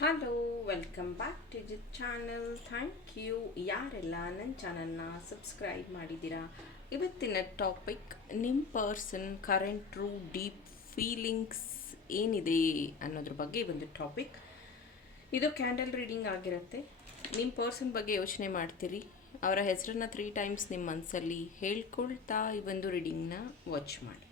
Hello, welcome back to the channel. Thank you ಯಾರೆಲ್ಲ ನನ್ನ ಚಾನಲ್ನ ಸಬ್ಸ್ಕ್ರೈಬ್ ಮಾಡಿದ್ದೀರಾ. ಇವತ್ತಿನ ಟಾಪಿಕ್ ನಿಮ್ಮ person current true deep feelings ಏನಿದೆ ಅನ್ನೋದ್ರ ಬಗ್ಗೆ ಒಂದು ಟಾಪಿಕ್. ಇದು ಕ್ಯಾಂಡಲ್ ರೀಡಿಂಗ್ ಆಗಿರುತ್ತೆ. ನಿಮ್ಮ ಪರ್ಸನ್ ಬಗ್ಗೆ ಯೋಚನೆ ಮಾಡ್ತೀರಿ, ಅವರ ಹೆಸರನ್ನ 3 ಟೈಮ್ಸ್ ನಿಮ್ಮ ಮನಸ್ಸಲ್ಲಿ ಹೇಳ್ಕೊಳ್ತಾ ಈ ಒಂದು ರೀಡಿಂಗ್ನ ವಾಚ್ ಮಾಡಿ.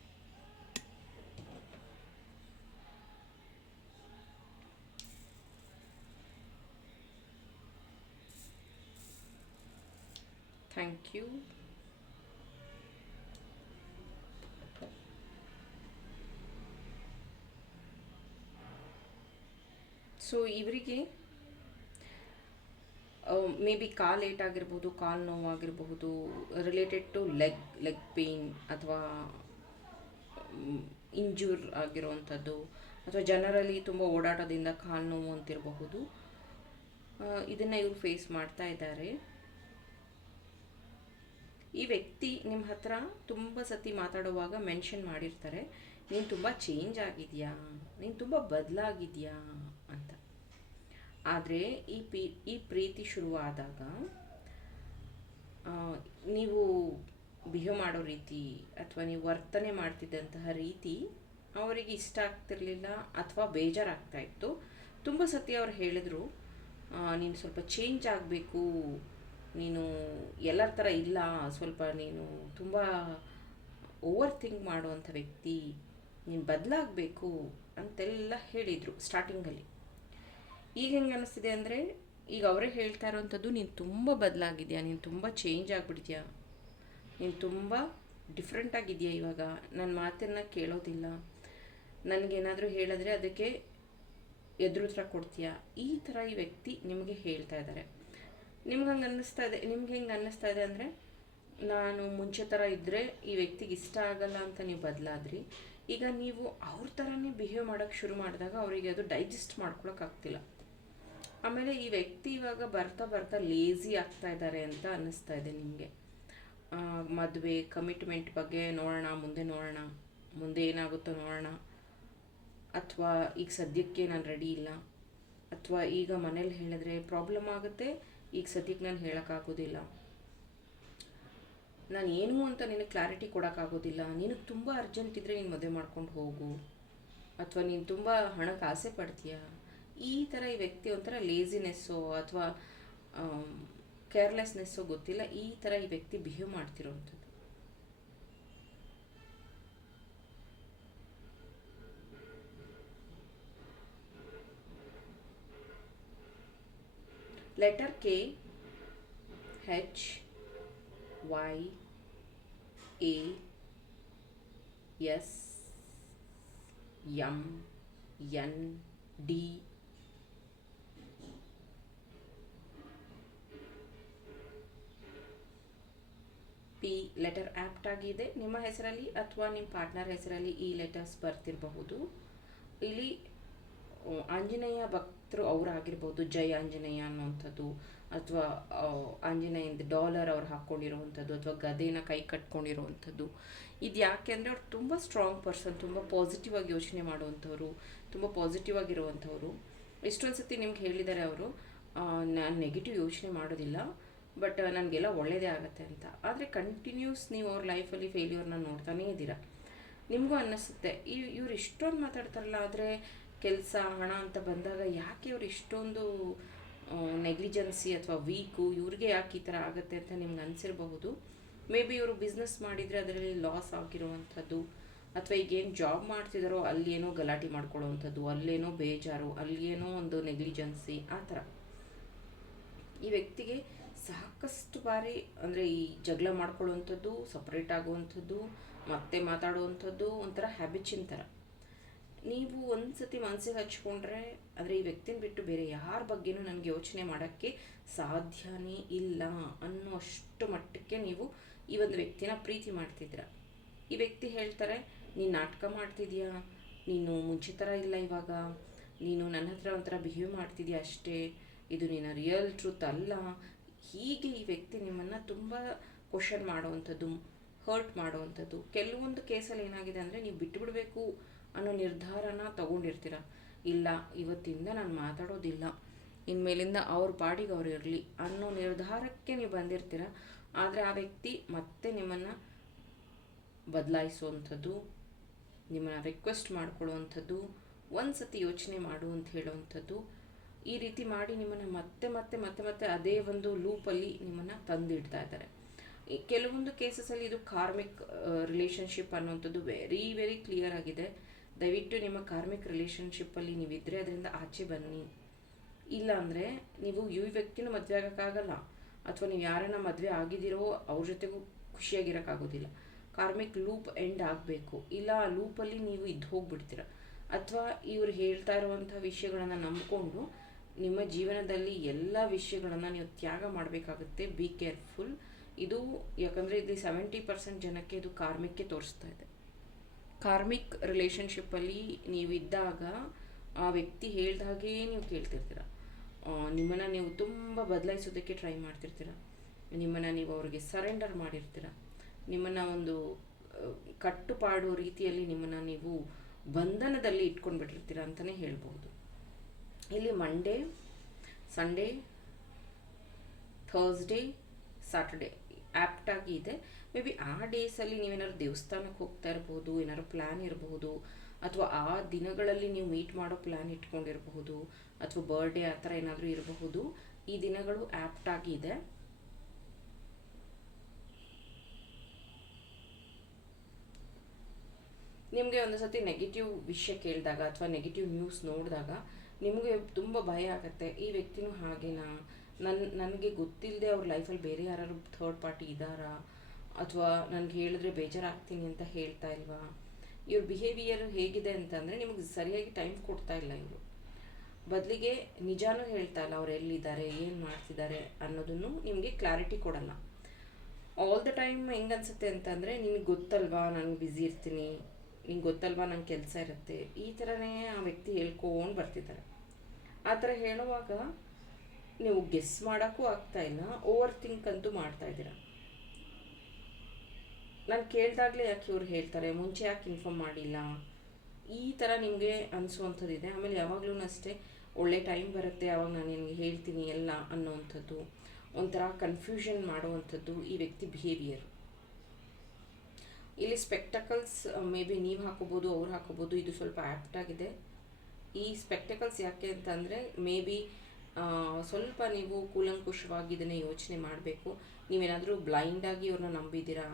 Thank you. ಸೊ ಇವರಿಗೆ ಮೇ ಬಿ ಕಾಲ್ ಏಟ್ ಆಗಿರ್ಬೋದು, ಕಾಲ್ ನೋವಾಗಿರಬಹುದು, ರಿಲೇಟೆಡ್ ಟು ಲೆಗ್ ಪೇಯ್ನ್ ಅಥವಾ ಇಂಜೂರ್ ಆಗಿರುವಂಥದ್ದು, ಅಥವಾ ಜನರಲಿ ತುಂಬ ಓಡಾಟದಿಂದ ಕಾಲು ನೋವು ಅಂತಿರಬಹುದು. ಇದನ್ನು ಇವರು ಫೇಸ್ ಮಾಡ್ತಾ ಇದ್ದಾರೆ. ಈ ವ್ಯಕ್ತಿ ನಿಮ್ಮ ಹತ್ರ ತುಂಬ ಸತಿ ಮಾತಾಡುವಾಗ ಮೆನ್ಷನ್ ಮಾಡಿರ್ತಾರೆ, ನೀನು ತುಂಬ ಚೇಂಜ್ ಆಗಿದೆಯಾ, ನೀನು ತುಂಬ ಬದಲಾಗಿದೆಯಾ ಅಂತ. ಆದರೆ ಈ ಪ್ರೀತಿ ಶುರುವಾದಾಗ ನೀವು ಬಿಹೇವ್ ಮಾಡೋ ರೀತಿ ಅಥವಾ ನೀವು ವರ್ತನೆ ಮಾಡ್ತಿದ್ದಂತಹ ರೀತಿ ಅವರಿಗೆ ಇಷ್ಟ ಆಗ್ತಿರ್ಲಿಲ್ಲ ಅಥವಾ ಬೇಜಾರಾಗ್ತಾ ಇತ್ತು. ತುಂಬ ಸತಿ ಅವ್ರು ಹೇಳಿದ್ರು, ನೀನು ಸ್ವಲ್ಪ ಚೇಂಜ್ ಆಗಬೇಕು, ನೀನು ಎಲ್ಲರ ಥರ ಇಲ್ಲ, ಸ್ವಲ್ಪ ನೀನು ತುಂಬ ಓವರ್ ಥಿಂಕ್ ಮಾಡುವಂಥ ವ್ಯಕ್ತಿ, ನೀನು ಬದಲಾಗಬೇಕು ಅಂತೆಲ್ಲ ಹೇಳಿದರು ಸ್ಟಾರ್ಟಿಂಗಲ್ಲಿ. ಈಗ ಹೆಂಗೆ ಅನ್ನಿಸ್ತಿದೆ ಅಂದರೆ, ಈಗ ಅವರೇ ಹೇಳ್ತಾ ಇರೋವಂಥದ್ದು, ನೀನು ತುಂಬ ಬದಲಾಗಿದೆಯಾ, ನೀನು ತುಂಬ ಚೇಂಜ್ ಆಗಿಬಿಡ್ತೀಯಾ, ನೀನು ತುಂಬ ಡಿಫ್ರೆಂಟ್ ಆಗಿದೆಯಾ, ಇವಾಗ ನನ್ನ ಮಾತನ್ನು ಕೇಳೋದಿಲ್ಲ, ನನಗೇನಾದರೂ ಹೇಳಿದ್ರೆ ಅದಕ್ಕೆ ಎದುರುತ್ತರ ಕೊಡ್ತೀಯಾ, ಈ ಥರ ಈ ವ್ಯಕ್ತಿ ನಿಮಗೆ ಹೇಳ್ತಾ ಇದ್ದಾರೆ. ನಿಮ್ಗೆ ಹೆಂಗೆ ಅನ್ನಿಸ್ತಾ ಇದೆ ಅಂದರೆ, ನಾನು ಮುಂಚೆ ಥರ ಇದ್ದರೆ ಈ ವ್ಯಕ್ತಿಗೆ ಇಷ್ಟ ಆಗಲ್ಲ ಅಂತ ನೀವು ಬದಲಾದ್ರಿ, ಈಗ ನೀವು ಅವ್ರ ಥರನೇ ಬಿಹೇವ್ ಮಾಡೋಕ್ಕೆ ಶುರು ಮಾಡಿದಾಗ ಅವರಿಗೆ ಅದು ಡೈಜೆಸ್ಟ್ ಮಾಡ್ಕೊಳಕ್ಕಾಗ್ತಿಲ್ಲ. ಆಮೇಲೆ ಈ ವ್ಯಕ್ತಿ ಇವಾಗ ಬರ್ತಾ ಬರ್ತಾ ಲೇಝಿ ಆಗ್ತಾ ಇದ್ದಾರೆ ಅಂತ ಅನ್ನಿಸ್ತಾ ಇದೆ ನಿಮಗೆ. ಮದುವೆ ಕಮಿಟ್ಮೆಂಟ್ ಬಗ್ಗೆ ನೋಡೋಣ, ಮುಂದೆ ಏನಾಗುತ್ತೋ ನೋಡೋಣ, ಅಥವಾ ಈಗ ಸದ್ಯಕ್ಕೆ ನಾನು ರೆಡಿ ಇಲ್ಲ, ಅಥವಾ ಈಗ ಮನೇಲಿ ಹೇಳಿದ್ರೆ ಪ್ರಾಬ್ಲಮ್ ಆಗುತ್ತೆ, ಈಗ ಸದ್ಯಕ್ಕೆ ನಾನು ಹೇಳೋಕ್ಕಾಗೋದಿಲ್ಲ, ನಾನು ಏನು ಅಂತ ನಿನಗೆ ಕ್ಲಾರಿಟಿ ಕೊಡೋಕ್ಕಾಗೋದಿಲ್ಲ, ನಿನಗೆ ತುಂಬ ಅರ್ಜೆಂಟ್ ಇದ್ದರೆ ನೀನು ಮದುವೆ ಮಾಡ್ಕೊಂಡು ಹೋಗು, ಅಥವಾ ನೀನು ತುಂಬ ಹಣಕ್ಕೆ ಆಸೆ ಪಡ್ತೀಯಾ, ಈ ಥರ ಈ ವ್ಯಕ್ತಿ ಒಂಥರ ಲೇಜಿನೆಸ್ಸೋ ಅಥವಾ ಕೇರ್ಲೆಸ್ನೆಸ್ಸೋ ಗೊತ್ತಿಲ್ಲ, ಈ ಥರ ಈ ವ್ಯಕ್ತಿ ಬಿಹೇವ್ ಮಾಡ್ತಿರೋವಂಥದ್ದು. Letter K, H, Y, A, S, M, N, D, P letter apt ಆಗಿದೆ. ನಿಮ್ಮ ಹೆಸರಲ್ಲಿ ಅಥವಾ ನಿಮ್ಮ ಪಾರ್ಟ್ನರ್ ಹೆಸರಲ್ಲಿ ಈ ಲೆಟರ್ಸ್ ಬರ್ತಿರಬಹುದು. ಇಲ್ಲಿ ಆಂಜನೇಯ ಭಕ್ತರು ಅವರಾಗಿರ್ಬೋದು, ಜೈ ಆಂಜನೇಯ ಅನ್ನೋವಂಥದ್ದು, ಅಥವಾ ಆಂಜನೇಯಂದು ಡಾಲರ್ ಅವ್ರು ಹಾಕ್ಕೊಂಡಿರೋವಂಥದ್ದು, ಅಥವಾ ಗದೆನ ಕೈ ಕಟ್ಕೊಂಡಿರೋವಂಥದ್ದು. ಇದು ಯಾಕೆ ಅಂದರೆ ಅವ್ರು ತುಂಬ ಸ್ಟ್ರಾಂಗ್ ಪರ್ಸನ್, ತುಂಬ ಪಾಸಿಟಿವ್ ಆಗಿ ಯೋಚನೆ ಮಾಡುವಂಥವ್ರು, ತುಂಬ ಪಾಸಿಟಿವ್ ಆಗಿರುವಂಥವ್ರು. ಇಷ್ಟೊಂದು ಸತಿ ನಿಮ್ಗೆ ಹೇಳಿದ್ದಾರೆ ಅವರು, ನಾನು ನೆಗೆಟಿವ್ ಯೋಚನೆ ಮಾಡೋದಿಲ್ಲ, ಬಟ್ ನನಗೆಲ್ಲ ಒಳ್ಳೆಯದೇ ಆಗುತ್ತೆ ಅಂತ. ಆದರೆ ಕಂಟಿನ್ಯೂಸ್ ನೀವು ಅವ್ರ ಲೈಫಲ್ಲಿ ಫೇಲ್ಯೂರ್ನ ನೋಡ್ತಾನೇ ಇದ್ದೀರಾ. ನಿಮಗೂ ಅನ್ನಿಸುತ್ತೆ, ಇವ್ರು ಇಷ್ಟೊಂದು ಮಾತಾಡ್ತಾರಲ್ಲ, ಆದರೆ ಕೆಲಸ ಹಣ ಅಂತ ಬಂದಾಗ ಯಾಕೆ ಇವ್ರು ಇಷ್ಟೊಂದು ನೆಗ್ಲಿಜೆನ್ಸಿ ಅಥವಾ ವೀಕು, ಇವ್ರಿಗೆ ಯಾಕೆ ಈ ಥರ ಆಗುತ್ತೆ ಅಂತ ನಿಮ್ಗೆ ಅನಿಸಿರಬಹುದು. ಮೇ ಬಿ ಇವರು ಬಿಸ್ನೆಸ್ ಮಾಡಿದರೆ ಅದರಲ್ಲಿ ಲಾಸ್ ಆಗಿರುವಂಥದ್ದು, ಅಥವಾ ಈಗೇನು ಜಾಬ್ ಮಾಡ್ತಿದ್ದಾರೋ ಅಲ್ಲೇನೋ ಗಲಾಟೆ ಮಾಡ್ಕೊಳ್ಳೋವಂಥದ್ದು, ಅಲ್ಲೇನೋ ಬೇಜಾರು, ಅಲ್ಲೇನೋ ಒಂದು ನೆಗ್ಲಿಜೆನ್ಸಿ, ಆ ಥರ ಈ ವ್ಯಕ್ತಿಗೆ ಸಾಕಷ್ಟು ಬಾರಿ ಅಂದರೆ ಈ ಜಗಳ ಮಾಡ್ಕೊಳ್ಳುವಂಥದ್ದು, ಸಪ್ರೇಟ್ ಆಗುವಂಥದ್ದು, ಮತ್ತೆ ಮಾತಾಡುವಂಥದ್ದು ಒಂಥರ ಹ್ಯಾಬಿಚಿನ್ ಥರ. ನೀವು ಒಂದು ಸತಿ ಮನಸ್ಸಿಗೆ ಹಚ್ಕೊಂಡ್ರೆ, ಆದರೆ ಈ ವ್ಯಕ್ತಿನ ಬಿಟ್ಟು ಬೇರೆ ಯಾರ ಬಗ್ಗೆನೂ ನನಗೆ ಯೋಚನೆ ಮಾಡೋಕ್ಕೆ ಸಾಧ್ಯನೇ ಇಲ್ಲ ಅನ್ನೋ ಅಷ್ಟು ಮಟ್ಟಕ್ಕೆ ನೀವು ಈ ಒಂದು ವ್ಯಕ್ತಿನ ಪ್ರೀತಿ ಮಾಡ್ತಿದ್ದೀರ. ಈ ವ್ಯಕ್ತಿ ಹೇಳ್ತಾರೆ, ನೀನು ನಾಟಕ ಮಾಡ್ತಿದ್ಯಾ, ನೀನು ಮುಂಚೆ ಥರ ಇಲ್ಲ ಇವಾಗ, ನೀನು ನನ್ನ ಹತ್ರ ಒಂಥರ ಬಿಹೇವ್ ಮಾಡ್ತಿದ್ಯಾ ಅಷ್ಟೇ, ಇದು ನಿನ್ನ ರಿಯಲ್ ಟ್ರೂತ್ ಅಲ್ಲ. ಹೀಗೆ ಈ ವ್ಯಕ್ತಿ ನಿಮ್ಮನ್ನು ತುಂಬ ಕ್ವಶನ್ ಮಾಡುವಂಥದ್ದು, ಹರ್ಟ್ ಮಾಡುವಂಥದ್ದು. ಕೆಲವೊಂದು ಕೇಸಲ್ಲಿ ಏನಾಗಿದೆ ಅಂದರೆ, ನೀವು ಬಿಟ್ಟುಬಿಡಬೇಕು ಅನ್ನೋ ನಿರ್ಧಾರನ ತಗೊಂಡಿರ್ತೀರ. ಇಲ್ಲ ಇವತ್ತಿಂದ ನಾನು ಮಾತಾಡೋದಿಲ್ಲ, ಇನ್ಮೇಲಿಂದ ಅವ್ರ ಪಾಡಿಗೆ ಅವ್ರು ಇರಲಿ ಅನ್ನೋ ನಿರ್ಧಾರಕ್ಕೆ ನೀವು ಬಂದಿರ್ತೀರ. ಆದರೆ ಆ ವ್ಯಕ್ತಿ ಮತ್ತೆ ನಿಮ್ಮನ್ನು ಬದಲಾಯಿಸುವಂಥದ್ದು, ನಿಮ್ಮನ್ನು ರಿಕ್ವೆಸ್ಟ್ ಮಾಡ್ಕೊಳ್ಳುವಂಥದ್ದು, ಒಂದು ಸತಿ ಯೋಚನೆ ಮಾಡು ಅಂತ ಹೇಳುವಂಥದ್ದು, ಈ ರೀತಿ ಮಾಡಿ ನಿಮ್ಮನ್ನು ಮತ್ತೆ ಮತ್ತೆ ಮತ್ತೆ ಮತ್ತೆ ಅದೇ ಒಂದು ಲೂಪಲ್ಲಿ ನಿಮ್ಮನ್ನು ತಂದಿಡ್ತಾ ಇದ್ದಾರೆ. ಈ ಕೆಲವೊಂದು ಕೇಸಸಲ್ಲಿ ಇದು ಕಾರ್ಮಿಕ್ ರಿಲೇಷನ್ಶಿಪ್ ಅನ್ನುವಂಥದ್ದು ವೆರಿ ವೆರಿ ಕ್ಲಿಯರ್ ಆಗಿದೆ. ದಯವಿಟ್ಟು ನಿಮ್ಮ ಕಾರ್ಮಿಕ್ ರಿಲೇಷನ್ಶಿಪ್ಪಲ್ಲಿ ನೀವಿದ್ದರೆ ಅದರಿಂದ ಆಚೆ ಬನ್ನಿ. ಇಲ್ಲ ಅಂದರೆ ನೀವು ಈ ವ್ಯಕ್ತಿನೂ ಮದುವೆ ಆಗೋಕ್ಕಾಗಲ್ಲ, ಅಥವಾ ನೀವು ಯಾರನ್ನ ಮದುವೆ ಆಗಿದ್ದೀರೋ ಅವ್ರ ಜೊತೆಗೂ ಖುಷಿಯಾಗಿರೋಕ್ಕಾಗೋದಿಲ್ಲ. ಕಾರ್ಮಿಕ್ ಲೂಪ್ ಎಂಡ್ ಆಗಬೇಕು, ಇಲ್ಲ ಆ ಲೂಪಲ್ಲಿ ನೀವು ಇದ್ದು ಹೋಗ್ಬಿಡ್ತೀರ. ಅಥವಾ ಇವ್ರು ಹೇಳ್ತಾ ಇರುವಂಥ ವಿಷಯಗಳನ್ನು ನಂಬಿಕೊಂಡು ನಿಮ್ಮ ಜೀವನದಲ್ಲಿ ಎಲ್ಲ ವಿಷಯಗಳನ್ನು ನೀವು ತ್ಯಾಗ ಮಾಡಬೇಕಾಗುತ್ತೆ. Be careful. ಇದು ಯಾಕಂದರೆ ಇದು 70% ಜನಕ್ಕೆ ಇದು ಕಾರ್ಮಿಕ್ಕೆ ತೋರಿಸ್ತಾ ಇದೆ. ಕಾರ್ಮಿಕ್ ರಿಲೇಷನ್ಶಿಪ್ಪಲ್ಲಿ ನೀವಿದ್ದಾಗ ಆ ವ್ಯಕ್ತಿ ಹೇಳ್ದ ಹಾಗೇ ನೀವು ಕೇಳ್ತಿರ್ತೀರ. ನಿಮ್ಮನ್ನು ನೀವು ತುಂಬ ಬದಲಾಯಿಸೋದಕ್ಕೆ ಟ್ರೈ ಮಾಡ್ತಿರ್ತೀರ. ನಿಮ್ಮನ್ನು ನೀವು ಅವ್ರಿಗೆ ಸರೆಂಡರ್ ಮಾಡಿರ್ತೀರ. ನಿಮ್ಮನ್ನು ಒಂದು ಕಟ್ಟುಪಾಡು ರೀತಿಯಲ್ಲಿ ನಿಮ್ಮನ್ನು ನೀವು ಬಂಧನದಲ್ಲಿ ಇಟ್ಕೊಂಡ್ಬಿಟ್ಟಿರ್ತೀರ ಅಂತಲೇ ಹೇಳ್ಬೋದು. ಇಲ್ಲಿ ಮಂಡೇ, ಸಂಡೇ, ಥರ್ಸ್ಡೇ, ಸ್ಯಾಟರ್ಡೇ ಆ್ಯಪ್ಟಾಗಿ ಇದೆ. ಮೇ ಬಿ ಆ ಡೇಸಲ್ಲಿ ನೀವೇನಾದ್ರು ದೇವಸ್ಥಾನಕ್ಕೆ ಹೋಗ್ತಾ ಇರ್ಬೋದು, ಏನಾದ್ರು ಪ್ಲ್ಯಾನ್ ಇರಬಹುದು, ಅಥವಾ ಆ ದಿನಗಳಲ್ಲಿ ನೀವು ಮೀಟ್ ಮಾಡೋ ಪ್ಲ್ಯಾನ್ ಇಟ್ಕೊಂಡಿರಬಹುದು, ಅಥವಾ ಬರ್ಡೇ ಆ ಥರ ಏನಾದರೂ ಇರಬಹುದು. ಈ ದಿನಗಳು ಆ್ಯಪ್ಟಾಗಿ ಇದೆ. ನಿಮಗೆ ಒಂದು ಸತಿ ನೆಗೆಟಿವ್ ವಿಷಯ ಕೇಳಿದಾಗ ಅಥವಾ ನೆಗೆಟಿವ್ ನ್ಯೂಸ್ ನೋಡಿದಾಗ ನಿಮಗೆ ತುಂಬ ಭಯ ಆಗುತ್ತೆ. ಈ ವ್ಯಕ್ತಿನೂ ಹಾಗೇನಾ, ನನಗೆ ಗೊತ್ತಿಲ್ಲದೆ ಅವ್ರ ಲೈಫಲ್ಲಿ ಬೇರೆ ಯಾರು ಥರ್ಡ್ ಪಾರ್ಟಿ ಇದ್ದಾರಾ, ಅಥವಾ ನನಗೆ ಹೇಳಿದ್ರೆ ಬೇಜಾರಾಗ್ತೀನಿ ಅಂತ ಹೇಳ್ತಾ ಇಲ್ವಾ, ಇವ್ರ ಬಿಹೇವಿಯರ್ ಹೇಗಿದೆ ಅಂತಂದರೆ ನಿಮಗೆ ಸರಿಯಾಗಿ ಟೈಮ್ ಕೊಡ್ತಾ ಇಲ್ಲ. ಇವರು ಬದಲಿಗೆ ನಿಜಾನೂ ಹೇಳ್ತಾ ಇಲ್ಲ, ಅವ್ರು ಎಲ್ಲಿದ್ದಾರೆ, ಏನು ಮಾಡ್ತಿದ್ದಾರೆ ಅನ್ನೋದನ್ನು ನಿಮಗೆ ಕ್ಲಾರಿಟಿ ಕೊಡಲ್ಲ. ಆಲ್ ದ ಟೈಮ್ ಹೆಂಗನ್ಸುತ್ತೆ ಅಂತಂದರೆ, ನಿನಗೆ ಗೊತ್ತಲ್ವಾ ನಾನು ಬ್ಯುಸಿ ಇರ್ತೀನಿ, ನಿಂಗೆ ಗೊತ್ತಲ್ವಾ ನಂಗೆ ಕೆಲಸ ಇರುತ್ತೆ, ಈ ಥರನೇ ಆ ವ್ಯಕ್ತಿ ಹೇಳ್ಕೊಂಡು ಬರ್ತಿದ್ದಾರೆ. ಆ ಥರ ಹೇಳುವಾಗ ನೀವು ಗೆಸ್ ಮಾಡೋಕ್ಕೂ ಆಗ್ತಾಯಿಲ್ಲ, ಓವರ್ ಥಿಂಕ್ ಅಂತೂ ಮಾಡ್ತಾ ಇದ್ದೀರಾ. ನಾನು ಕೇಳಿದಾಗಲೇ ಯಾಕೆ ಇವ್ರು ಹೇಳ್ತಾರೆ, ಮುಂಚೆ ಯಾಕೆ ಇನ್ಫಾರ್ಮ್ ಮಾಡಿಲ್ಲ, ಈ ಥರ ನಿಮಗೆ ಅನಿಸುವಂಥದ್ದಿದೆ. ಆಮೇಲೆ ಯಾವಾಗಲೂ ಅಷ್ಟೇ ಒಳ್ಳೆ ಟೈಮ್ ಬರುತ್ತೆ ಆವಾಗ ನಾನು ನಿನಗೆ ಹೇಳ್ತೀನಿ ಎಲ್ಲ ಅನ್ನೋವಂಥದ್ದು, ಒಂಥರ ಕನ್ಫ್ಯೂಷನ್ ಮಾಡುವಂಥದ್ದು ಈ ವ್ಯಕ್ತಿ ಬಿಹೇವಿಯರ್. ಇಲ್ಲಿ ಸ್ಪೆಕ್ಟಕಲ್ಸ್ ಮೇ ಬಿ ನೀವು ಹಾಕೋಬೋದು, ಅವ್ರು ಹಾಕೋಬೋದು. ಇದು ಸ್ವಲ್ಪ ಆ್ಯಪ್ಟಾಗಿದೆ. ಈ ಸ್ಪೆಕ್ಟಕಲ್ಸ್ ಯಾಕೆ ಅಂತಂದರೆ ಮೇ ಬಿ ಸ್ವಲ್ಪ ನೀವು ಕೂಲಂಕುಷವಾಗಿ ಇದನ್ನೇ ಯೋಚನೆ ಮಾಡಬೇಕು. ನೀವೇನಾದರೂ ಬ್ಲೈಂಡಾಗಿ ಅವ್ರನ್ನ ನಂಬಿದ್ದೀರಾ,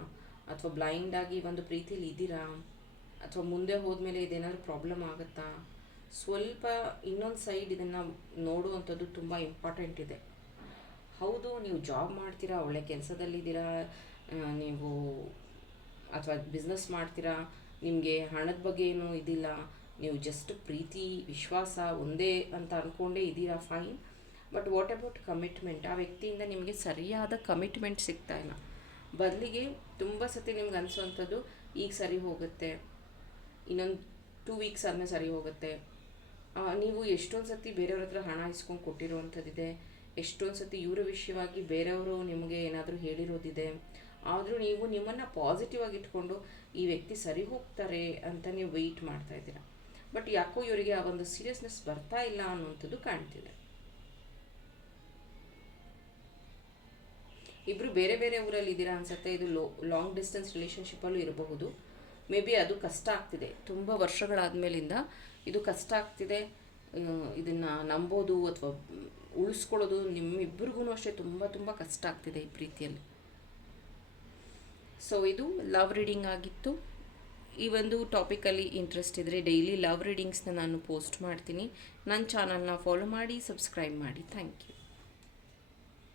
ಅಥವಾ ಬ್ಲೈಂಡಾಗಿ ಒಂದು ಪ್ರೀತಿಲಿ ಇದ್ದೀರಾ, ಅಥವಾ ಮುಂದೆ ಹೋದ್ಮೇಲೆ ಇದೇನಾದರೂ ಪ್ರಾಬ್ಲಮ್ ಆಗುತ್ತಾ, ಸ್ವಲ್ಪ ಇನ್ನೊಂದು ಸೈಡ್ ಇದನ್ನು ನೋಡುವಂಥದ್ದು ತುಂಬ ಇಂಪಾರ್ಟೆಂಟ್ ಇದೆ. ಹೌದು, ನೀವು ಜಾಬ್ ಮಾಡ್ತೀರಾ, ಒಳ್ಳೆ ಕೆಲಸದಲ್ಲಿದ್ದೀರಾ, ನೀವು ಅಥವಾ ಬಿಸ್ನೆಸ್ ಮಾಡ್ತೀರಾ, ನಿಮಗೆ ಹಣದ ಬಗ್ಗೆ ಏನೂ ಇದಿಲ್ಲ, ನೀವು ಜಸ್ಟ್ ಪ್ರೀತಿ ವಿಶ್ವಾಸ ಒಂದೇ ಅಂತ ಅಂದ್ಕೊಂಡೇ ಇದ್ದೀರಾ, fine. But what about commitment? ಆ ವ್ಯಕ್ತಿಯಿಂದ ನಿಮಗೆ ಸರಿಯಾದ ಕಮಿಟ್ಮೆಂಟ್ ಸಿಗ್ತಾ ಇಲ್ಲ. ಬದಲಿಗೆ ತುಂಬ ಸತಿ ನಿಮ್ಗೆ ಅನಿಸುವಂಥದ್ದು ಈಗ ಸರಿ ಹೋಗುತ್ತೆ, ಇನ್ನೊಂದು 2 ವೀಕ್ಸ್ ಆದಮೇಲೆ ಸರಿ ಹೋಗುತ್ತೆ. ನೀವು ಎಷ್ಟೊಂದು ಸತಿ ಬೇರೆಯವ್ರ ಹತ್ರ ಹಣ ಇಸ್ಕೊಂಡು ಕೊಟ್ಟಿರುವಂಥದ್ದಿದೆ, ಎಷ್ಟೊಂದು ಸತಿ ಇವರ ವಿಷಯವಾಗಿ ಬೇರೆಯವರು ನಿಮಗೆ ಏನಾದರೂ ಹೇಳಿರೋದಿದೆ. ಆದರೂ ನೀವು ನಿಮ್ಮನ್ನು ಪಾಸಿಟಿವ್ ಆಗಿ ಇಟ್ಕೊಂಡು ಈ ವ್ಯಕ್ತಿ ಸರಿ ಹೋಗ್ತಾರೆ ಅಂತ ನೀವು ವೆಯ್ಟ್ ಮಾಡ್ತಾ ಇದ್ದೀರಾ. ಬಟ್ ಯಾಕೋ ಇವರಿಗೆ ಆ ಒಂದು ಸೀರಿಯಸ್ನೆಸ್ ಬರ್ತಾ ಇಲ್ಲ ಅನ್ನುವಂಥದ್ದು ಕಾಣ್ತಿದೆ. ಇಬ್ಬರು ಬೇರೆ ಬೇರೆ ಊರಲ್ಲಿ ಇದ್ದೀರಾ ಅನ್ಸುತ್ತೆ. ಇದು ಲಾಂಗ್ ಡಿಸ್ಟೆನ್ಸ್ ರಿಲೇಷನ್ಶಿಪ್ಪಲ್ಲೂ ಇರಬಹುದು. ಮೇ ಬಿ ಅದು ಕಷ್ಟ ಆಗ್ತಿದೆ, ತುಂಬ ವರ್ಷಗಳಾದಮೇಲಿಂದ ಇದು ಕಷ್ಟ ಆಗ್ತಿದೆ. ಇದನ್ನು ನಂಬೋದು ಅಥವಾ ಉಳಿಸ್ಕೊಳ್ಳೋದು ನಿಮ್ಮಿಬ್ಬರಿಗೂ ಅಷ್ಟೇ ತುಂಬ ತುಂಬ ಕಷ್ಟ ಆಗ್ತಿದೆ ಈ ಪ್ರೀತಿಯಲ್ಲಿ. ಸೊ ಇದು ಲವ್ ರೀಡಿಂಗ್ ಆಗಿತ್ತು. ಈ ಒಂದು ಟಾಪಿಕಲ್ಲಿ ಇಂಟ್ರೆಸ್ಟ್ ಇದ್ದರೆ ಡೈಲಿ ಲವ್ ರೀಡಿಂಗ್ಸ್ನ ನಾನು ಪೋಸ್ಟ್ ಮಾಡ್ತೀನಿ. ನನ್ನ ಚಾನಲ್ನ ಫಾಲೋ ಮಾಡಿ, ಸಬ್ಸ್ಕ್ರೈಬ್ ಮಾಡಿ. Thank you.